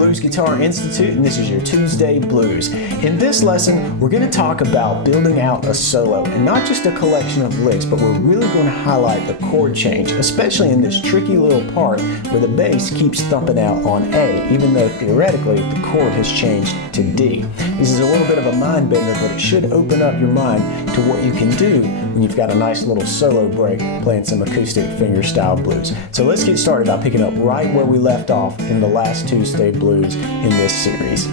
Blues Guitar Institute, and this is your Tuesday Blues. In this lesson, we're going to talk about building out a solo, and not just a collection of licks, but we're really going to highlight the chord change, especially in this tricky little part where the bass keeps thumping out on A, even though theoretically the chord has changed to D. This is a little bit of a mind bender, but it should open up your mind to what you can do when you've got a nice little solo break playing some acoustic fingerstyle blues. So let's get started by picking up right where we left off in the last Tuesday Blues in this series.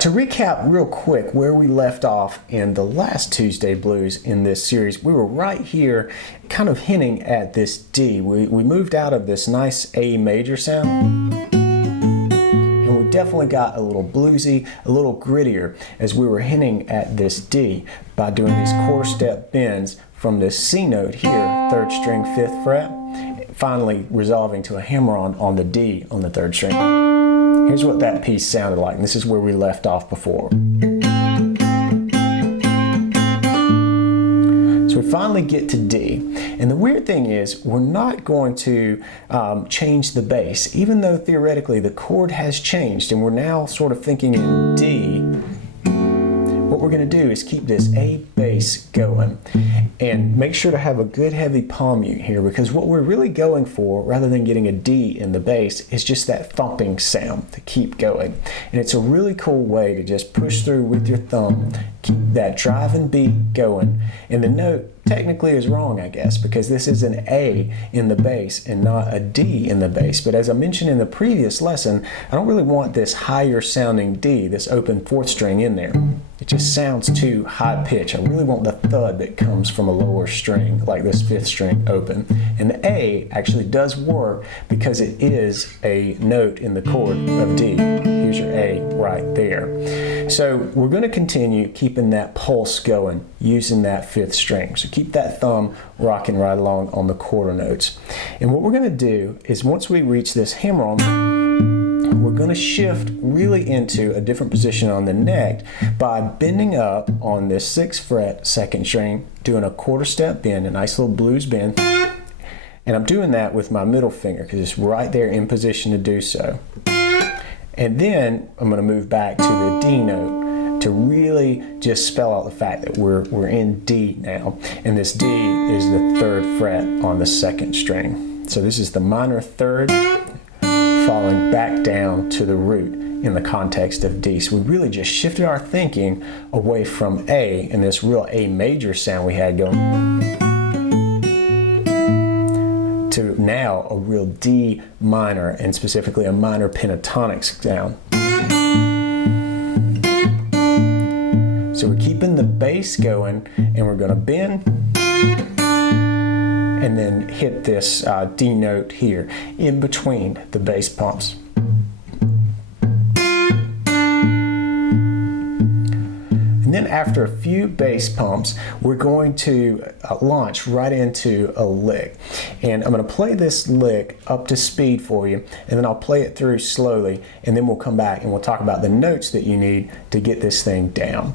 To recap real quick where we left off in the last Tuesday Blues in this series, we were right here kind of hinting at this D. We moved out of this nice A major sound, and we definitely got a little bluesy, a little grittier as we were hinting at this D by doing these quarter step bends from this C note here, 3rd string, 5th fret, finally resolving to a hammer-on on the D on the 3rd string. Here's what that piece sounded like, and this is where we left off before. So we finally get to D, and the weird thing is we're not going to change the bass, even though theoretically the chord has changed and we're now sort of thinking in D. What we're going to do is keep this A bass going and make sure to have a good heavy palm mute here, because what we're really going for, rather than getting a D in the bass, is just that thumping sound to keep going. And it's a really cool way to just push through with your thumb, keep that driving beat going. And the note technically is wrong, I guess, because this is an A in the bass and not a D in the bass. But as I mentioned in the previous lesson, I don't really want this higher sounding D, this open 4th string in there. It just sounds too high pitch. I really want the thud that comes from a lower string, like this 5th string open. And the A actually does work because it is a note in the chord of D. Here's your A right there. So we're going to continue keeping that pulse going using that 5th string. So keep that thumb rocking right along on the quarter notes. And what we're going to do is once we reach this hammer-on, we're going to shift really into a different position on the neck by bending up on this 6th fret 2nd string, doing a quarter step bend, a nice little blues bend. And I'm doing that with my middle finger because it's right there in position to do so. And then I'm going to move back to the D note to really just spell out the fact that we're in D now. And this D is the 3rd fret on the 2nd string. So this is the minor 3rd, falling back down to the root in the context of D. So we really just shifted our thinking away from A and this real A major sound we had going to now a real D minor, and specifically a minor pentatonic sound. So we're keeping the bass going, and we're going to bend and then hit this D note here in between the bass pumps. And then after a few bass pumps, we're going to launch right into a lick. And I'm going to play this lick up to speed for you, and then I'll play it through slowly, and then we'll come back and we'll talk about the notes that you need to get this thing down.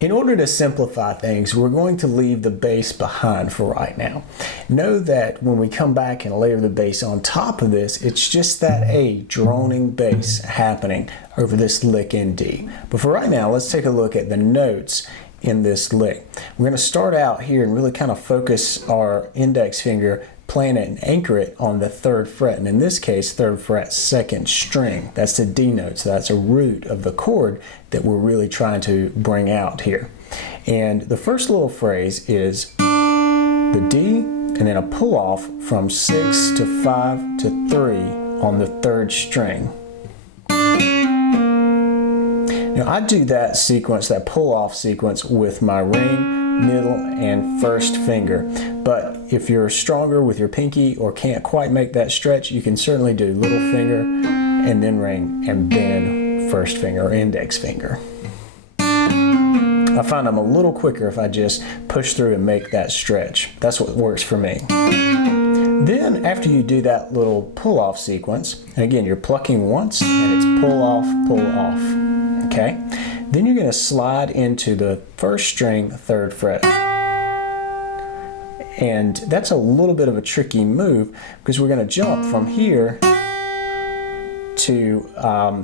In order to simplify things, we're going to leave the bass behind for right now. Know that when we come back and layer the bass on top of this, it's just that A droning bass happening over this lick in D. But for right now, let's take a look at the notes in this lick. We're going to start out here and really kind of focus our index finger, playing it and anchor it on the 3rd fret, and in this case 3rd fret 2nd string. That's the D note, so that's a root of the chord that we're really trying to bring out here. And the first little phrase is the D and then a pull off from 6 to 5 to 3 on the 3rd string. Now I do that sequence, that pull off sequence, with my ring, middle, and 1st finger. But if you're stronger with your pinky or can't quite make that stretch, you can certainly do little finger and then ring and then 1st finger or index finger. I find I'm a little quicker if I just push through and make that stretch. That's what works for me. Then after you do that little pull off sequence, and again you're plucking once and it's pull off, okay? Then you're going to slide into the 1st string, 3rd fret. And that's a little bit of a tricky move because we're going to jump from here to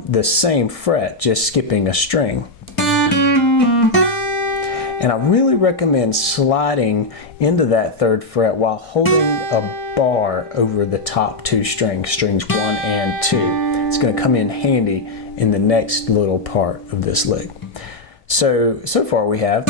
the same fret, just skipping a string. And I really recommend sliding into that 3rd fret while holding a bar over the top 2 strings, strings 1 and 2. It's going to come in handy in the next little part of this lick. So far we have.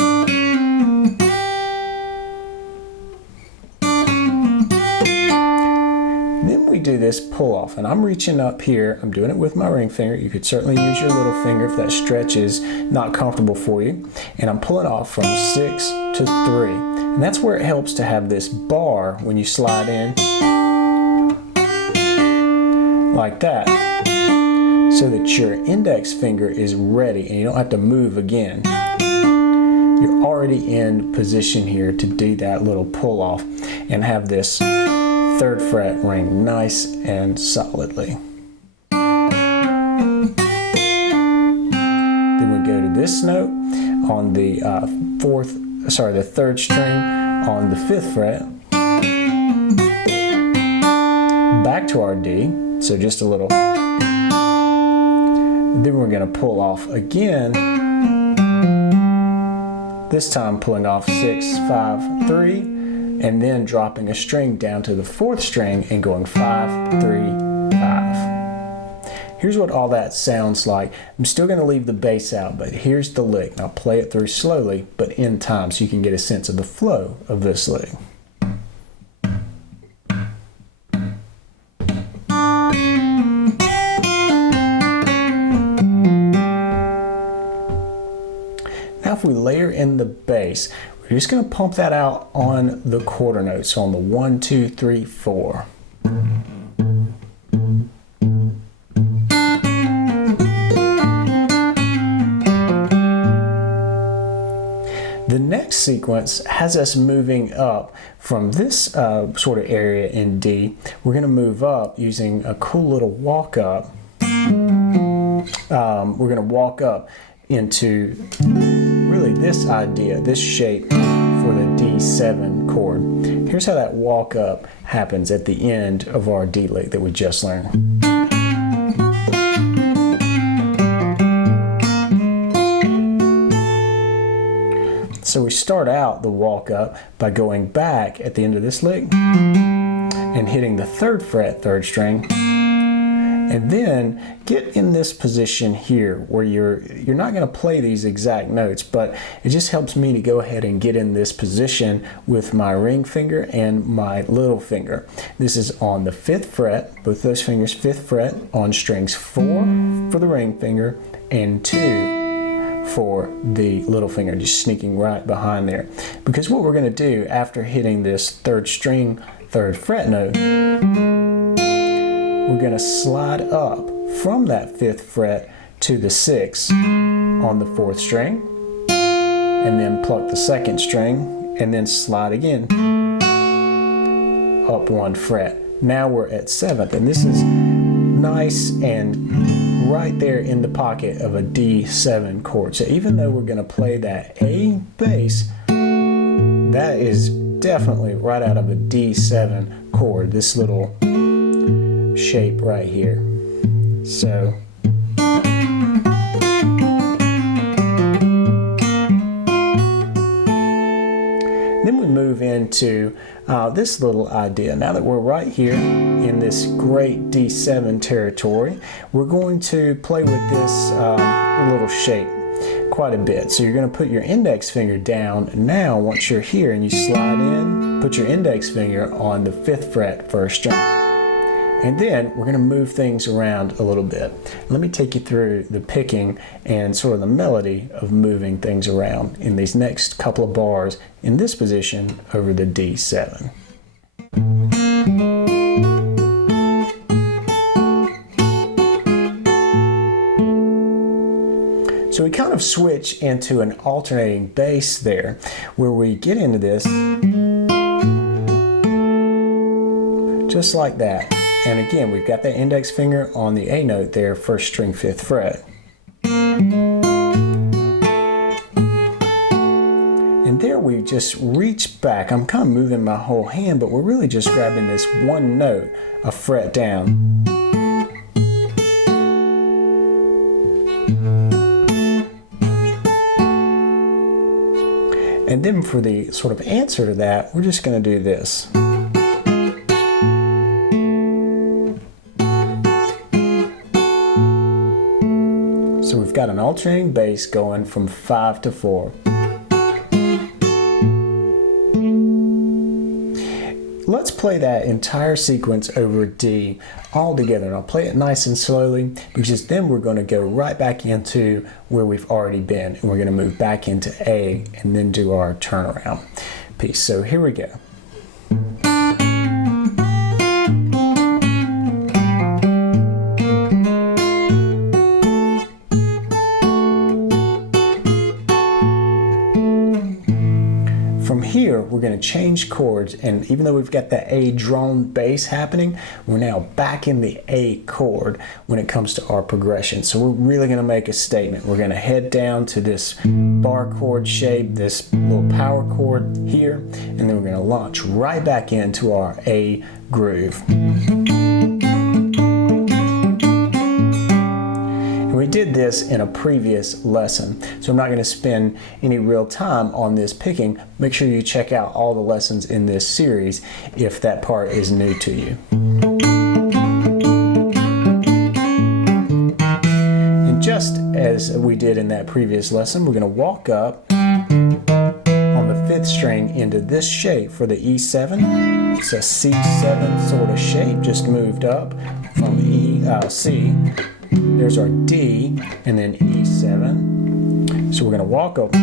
Then we do this pull off, and I'm reaching up here. I'm doing it with my ring finger. You could certainly use your little finger if that stretch is not comfortable for you. And I'm pulling off from 6 to 3. And that's where it helps to have this bar when you slide in like that, so that your index finger is ready and you don't have to move again. You're already in position here to do that little pull off and have this 3rd fret ring nice and solidly. Then we go to this note on the 3rd string on the 5th fret. Back to our D, so just a little. Then we're going to pull off again, this time pulling off 6, 5, 3, and then dropping a string down to the 4th string and going 5, 3, 5. Here's what all that sounds like. I'm still going to leave the bass out, but here's the lick. And I'll play it through slowly, but in time, so you can get a sense of the flow of this lick. Now if we layer in the bass, we're just going to pump that out on the quarter notes, so on the 1, 2, 3, 4. The next sequence has us moving up from this sort of area in D. We're going to move up using a cool little walk up. We're going to walk up into really this idea, this shape for the D7 chord. Here's how that walk up happens at the end of our D lick that we just learned. So we start out the walk up by going back at the end of this lick and hitting the 3rd fret, 3rd string, and then get in this position here where you're not going to play these exact notes, but it just helps me to go ahead and get in this position with my ring finger and my little finger. This is on the 5th fret, both those fingers, 5th fret, on strings 4 for the ring finger and 2 for the little finger, just sneaking right behind there. Because what we're going to do after hitting this 3rd string, 3rd fret note, we're going to slide up from that 5th fret to the 6th on the 4th string, and then pluck the 2nd string, and then slide again up 1 fret. Now we're at 7th, and this is nice and right there in the pocket of a D7 chord. So even though we're going to play that A bass, that is definitely right out of a D7 chord, this little shape right here. So then we move into this little idea. Now that we're right here in this great D7 territory, we're going to play with this little shape. quite a bit. So you're going to put your index finger down now once you're here, and you slide in, put your index finger on the 5th fret, 1st string. And then we're going to move things around a little bit. Let me take you through the picking and sort of the melody of moving things around in these next couple of bars in this position over the D7. So we kind of switch into an alternating bass there, where we get into this just like that. And again, we've got that index finger on the A note there, 1st string, 5th fret. And there we just reach back. I'm kind of moving my whole hand, but we're really just grabbing this one note a fret down. And then for the sort of answer to that, we're just going to do this. So we've got an alternating bass going from 5 to 4. Let's play that entire sequence over D all together, and I'll play it nice and slowly, because then we're going to go right back into where we've already been, and we're going to move back into A and then do our turnaround piece. So here we go. From here, we're going to change chords, and even though we've got that A drone bass happening, we're now back in the A chord when it comes to our progression. So we're really going to make a statement. We're going to head down to this bar chord shape, this little power chord here, and then we're going to launch right back into our A groove. We did this in a previous lesson, so I'm not going to spend any real time on this picking. Make sure you check out all the lessons in this series if that part is new to you. And just as we did in that previous lesson, we're going to walk up on the 5th string into this shape for the E7. It's a C7 sort of shape, just moved up from C. There's our D, and then E7. So we're going to walk up,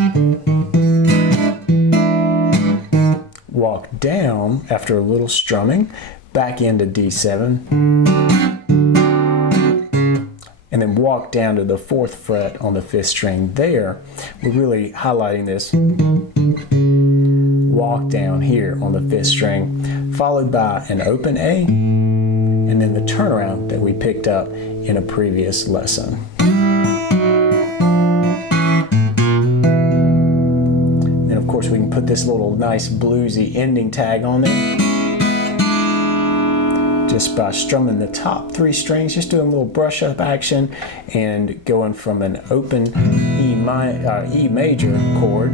walk down after a little strumming, back into D7, and then walk down to the 4th fret on the 5th string there. We're really highlighting this walk down here on the 5th string, followed by an open A, and then the turnaround that we picked up in a previous lesson. And of course we can put this little nice bluesy ending tag on there just by strumming the top 3 strings, just doing a little brush up action and going from an open E major chord,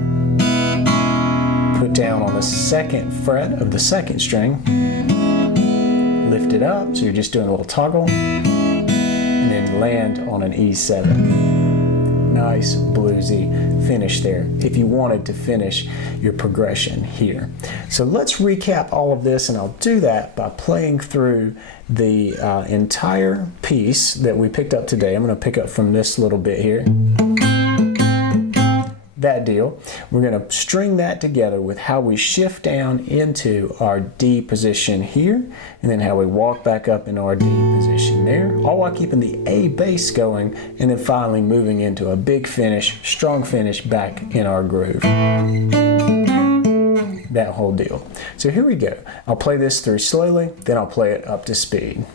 put down on the 2nd fret of the 2nd string, lift it up, so you're just doing a little toggle, and then land on an E7. Nice bluesy finish there if you wanted to finish your progression here. So let's recap all of this, and I'll do that by playing through the entire piece that we picked up today. I'm going to pick up from this little bit here. That deal. We're going to string that together with how we shift down into our D position here, and then how we walk back up in our D position there, all while keeping the A bass going, and then finally moving into a big finish, strong finish back in our groove. That whole deal. So here we go. I'll play this through slowly, then I'll play it up to speed.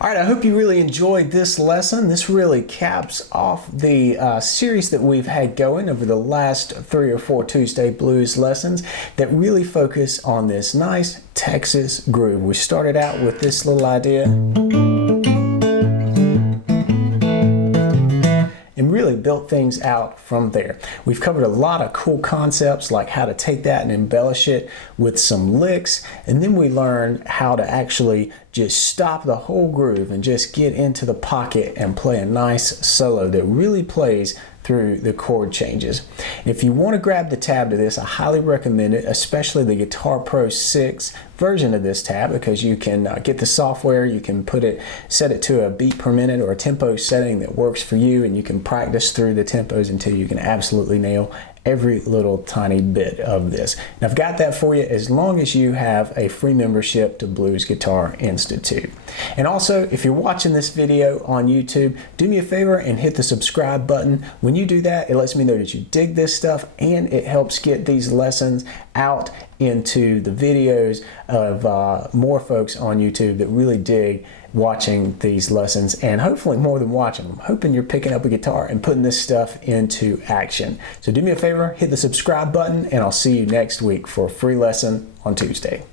All right, I hope you really enjoyed this lesson. This really caps off the series that we've had going over the last 3 or 4 Tuesday blues lessons that really focus on this nice Texas groove. We started out with this little idea and really built things out from there. We've covered a lot of cool concepts like how to take that and embellish it with some licks, and then we learned how to actually just stop the whole groove and just get into the pocket and play a nice solo that really plays through the chord changes. If you want to grab the tab to this, I highly recommend it, especially the Guitar Pro 6 version of this tab, because you can get the software, you can set it to a beat per minute or a tempo setting that works for you, and you can practice through the tempos until you can absolutely nail every little tiny bit of this. And I've got that for you as long as you have a free membership to Blues Guitar Institute. And also, if you're watching this video on YouTube, do me a favor and hit the subscribe button. When you do that, it lets me know that you dig this stuff, and it helps get these lessons out into the videos of more folks on YouTube that really dig watching these lessons, and hopefully more than watching them. I'm hoping you're picking up a guitar and putting this stuff into action. So do me a favor, hit the subscribe button, and I'll see you next week for a free lesson on Tuesday.